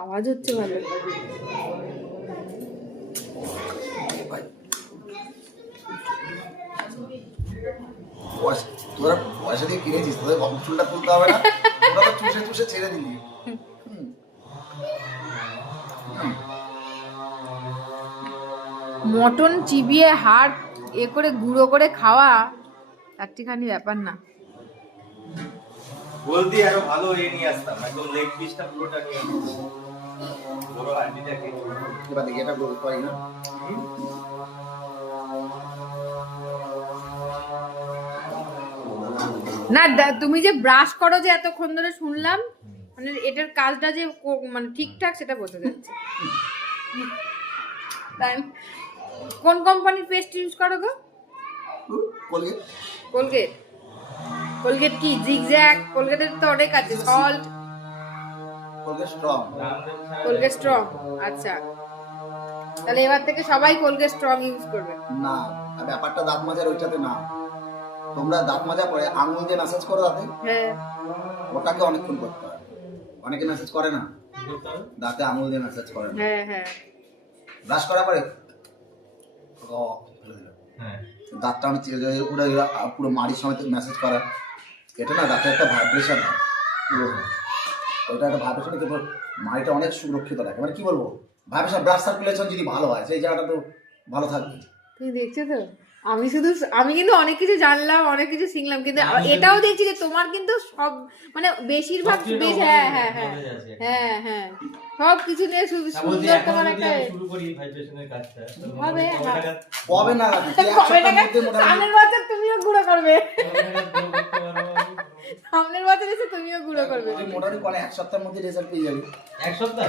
আওয়াজ হচ্ছে ভালো। তোরা পয়সা দিয়ে কিনেছিস, তোদের চুলটা তুলতে হবে না, তোরা তো চুষে চুষে ছেড়ে দিবি। মটন চিবিয়ে হাড় করে গুঁড়ো করে খাওয়া একটিখানি ব্যাপার না। বলতি আরো ভালো নিয়ে আসতাম, একদম লেগ পিসটা পুরোটা নিয়ে আসতাম, বড় হান্ডিটাকে। এবার দেখি এটা বলতে পারি না। না তুমি যে ব্রাশ করো যে এতক্ষণ ধরে শুনলাম, মানে এটার কাজটা যে মানে ঠিকঠাক সেটা বোঝা যাচ্ছে। কোন কোম্পানির পেস্ট ইউজ করো গো? কোলগেট। কোলগেট। কোলগেট কি জিগজ্যাগ? কোলগেটের তো অনেক আছে, salt. Colgate strong. Colgate strong, আচ্ছা। তাহলে এবার থেকে সবাই কোলগেট স্ট্রং ইউজ করবে। না, ব্যাপারটা দাঁত মাজার ওইটাতে না। তোমরা দাঁত মাজা পরে আঙুল দিয়ে ম্যাসাজ করো দাঁতে, হ্যাঁ ওটাকে অনেকক্ষণ করতে হয়। অনেকে ম্যাসাজ করে না, দাঁতে আঙুল দিয়ে ম্যাসাজ করে না। হ্যাঁ হ্যাঁ। ব্রাশ করার পরে হ্যাঁ, দাঁতটা আমি পুরো মাড়ির সময় ম্যাসাজ করা, এটা না দাঁতে একটা ভাইব্রেশন হয়, ওইটা একটা ভাইব্রেশন, কিন্তু মাড়িটা অনেক সুরক্ষিত রাখে। মানে কি বলবো, ভাইব্রেশন, ব্লাড সার্কুলেশন যদি ভালো হয় সেই জায়গাটা তো ভালো থাকবে। তুমি দেখছো তো, আমি কিন্তু অনেক কিছু জানলাম, অনেক কিছু শিখলাম, কিন্তু এটাও দেখছি যে তোমার কিন্তু সব মানে বেশিরভাগ হ্যাঁ হ্যাঁ হ্যাঁ হ্যাঁ হ্যাঁ সব কিছু নিয়ে সুন্দর তোমার একটা শুরু করি ভাইব্রেশনের কাজটা হবে। কবে না সামনের বছর তুমিও গুঁড়ো করবে, সামনের বছর এসে তুমিও গুঁড়ো করবে। মোটামুটি 1 সপ্তাহের মধ্যে রেজাল্ট পেয়ে যাবে। 1 সপ্তাহ